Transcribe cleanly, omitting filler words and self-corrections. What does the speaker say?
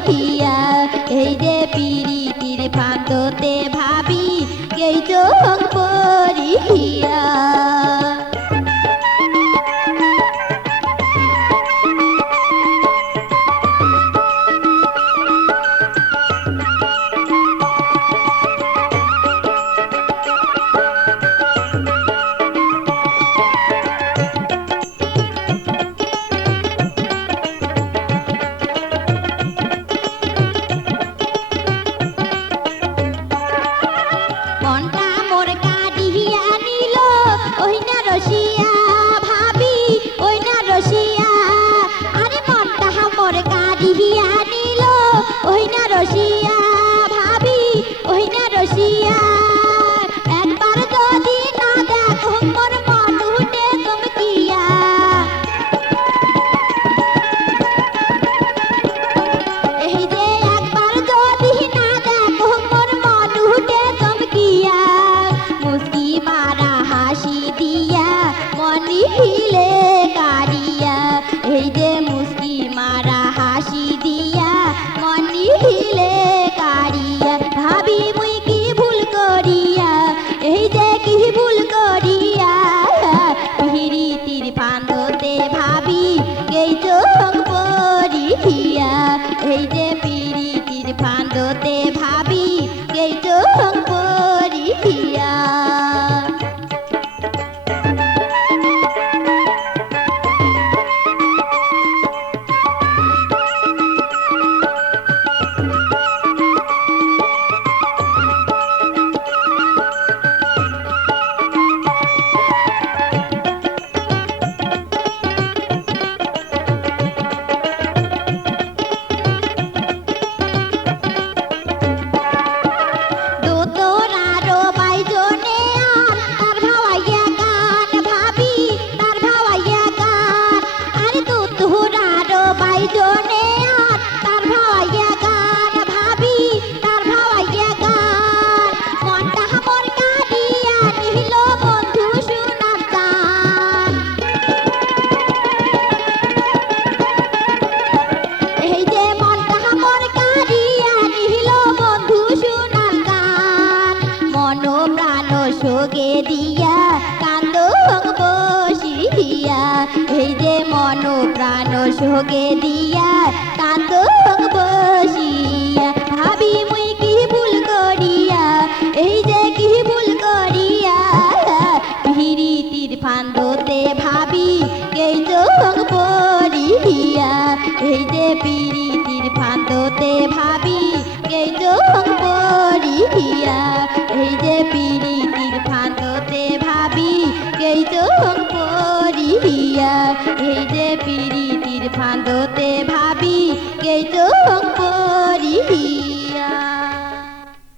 পরিহিয়া এই যে পিরিতির ফান্দতে ভাবি এই চোখ পরিহিয়া একবার যদি না দেখো মোর মন উঠে চমকিয়া এই যে একবার যদি না দেখো মোর মন উঠে চমকিয়া মুস্কি মারা হাসি দিয়া মনি হিলে কারিয়া এই যে মুস্কি মারা হাসি দিয়া মনি হিলে কারিয়া ভাবি মুই কি ভুল করিয়া এই যে কি ভুল করিয়া পিরিতির ফান্দতে ভাবি এই চোখ পরিহিয়া এই যে পিরিতির ফান্দতে ভাবি এই চোখ পরিহিয়া সোগে দিয়া কান্দ বসিয়া এই যে মন প্রাণ সোগে দিয়া কান্দ বসিয়া ভাবি মুই কি ভুল করিয়া এই যে কি ভুল করিয়া পিরিতির ফান্দতে ভাবি এই চোখ পরিহিয়া এই যে পিরিতির ফান্দতে ভাবি এই চোখ পরিহিয়া এই যে পিরিতির ফান্দতে ভাবি এই চোখ পরিহিয়া এই যে পিরিতির ফান্দতে ভাবি এই